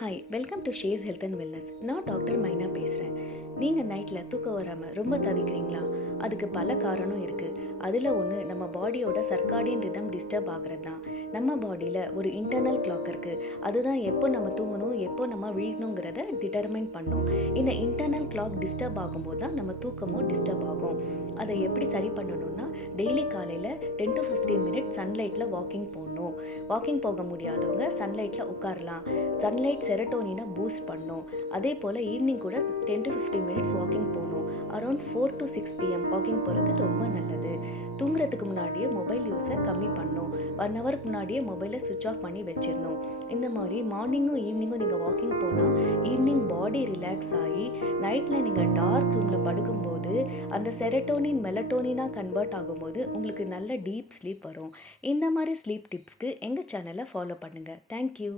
Hi, welcome to ஷேஸ் health and wellness. நான் doctor மைனா பேசுகிறேன். நீங்கள் நைட்டில் தூக்கம் வராமல் ரொம்ப தவிக்கிறீங்களா? அதுக்கு பல காரணம் இருக்குது. அதில் ஒன்று நம்ம பாடியோட சர்க்காடியன் ரிதம் டிஸ்டர்ப் ஆகிறது தான். நம்ம பாடியில் ஒரு இன்டர்னல் கிளாக் இருக்குது. அதுதான் எப்போ நம்ம தூங்கணும், எப்போ நம்ம விழிக்கணுங்கிறத டிட்டர்மைன் பண்ணும். இந்த இன்டர்னல் கிளாக் டிஸ்டர்ப் ஆகும்போது தான் நம்ம தூக்கமும் டிஸ்டர்ப் ஆகும். அதை எப்படி சரி பண்ணணும்னா, டெய்லி காலையில் 10 to 15 மினிட்ஸ் சன்லைட்டில் வாக்கிங் போகணும். வாக்கிங் போக முடியாதவங்க சன்லைட்டில் உட்காரலாம். சன்லைட் செரட்டோனினை பூஸ்ட் பண்ணும். அதே போல் ஈவினிங் கூட 10 to 15 மினிட்ஸ் வாக்கிங் போகணும். அரௌண்ட் 4 to 6 PM வாக்கிங் போகிறது ரொம்ப நல்லது. தூங்குறதுக்கு முன்னாடியே மொபைல் யூஸை கம்மி பண்ணணும். 1 ஹவருக்கு முன்னாடியே மொபைலை சுவிட்ச் ஆஃப் பண்ணி வச்சிடணும். இந்த மாதிரி மார்னிங்கும் ஈவினிங்கும் நீங்கள் வாக்கிங் போனால் ஈவினிங் பாடி ரிலாக்ஸ் ஆகி நைட்டில் நீங்கள் டார்க் ரூமில் படுக்கும்போது அந்த செரட்டோனின் மெலட்டோனினாக கன்வெர்ட் ஆகும்போது உங்களுக்கு நல்ல டீப் ஸ்லீப் வரும். இந்த மாதிரி ஸ்லீப் டிப்ஸ்க்கு எங்கள் சேனலை ஃபாலோ பண்ணுங்கள். தேங்க்யூ.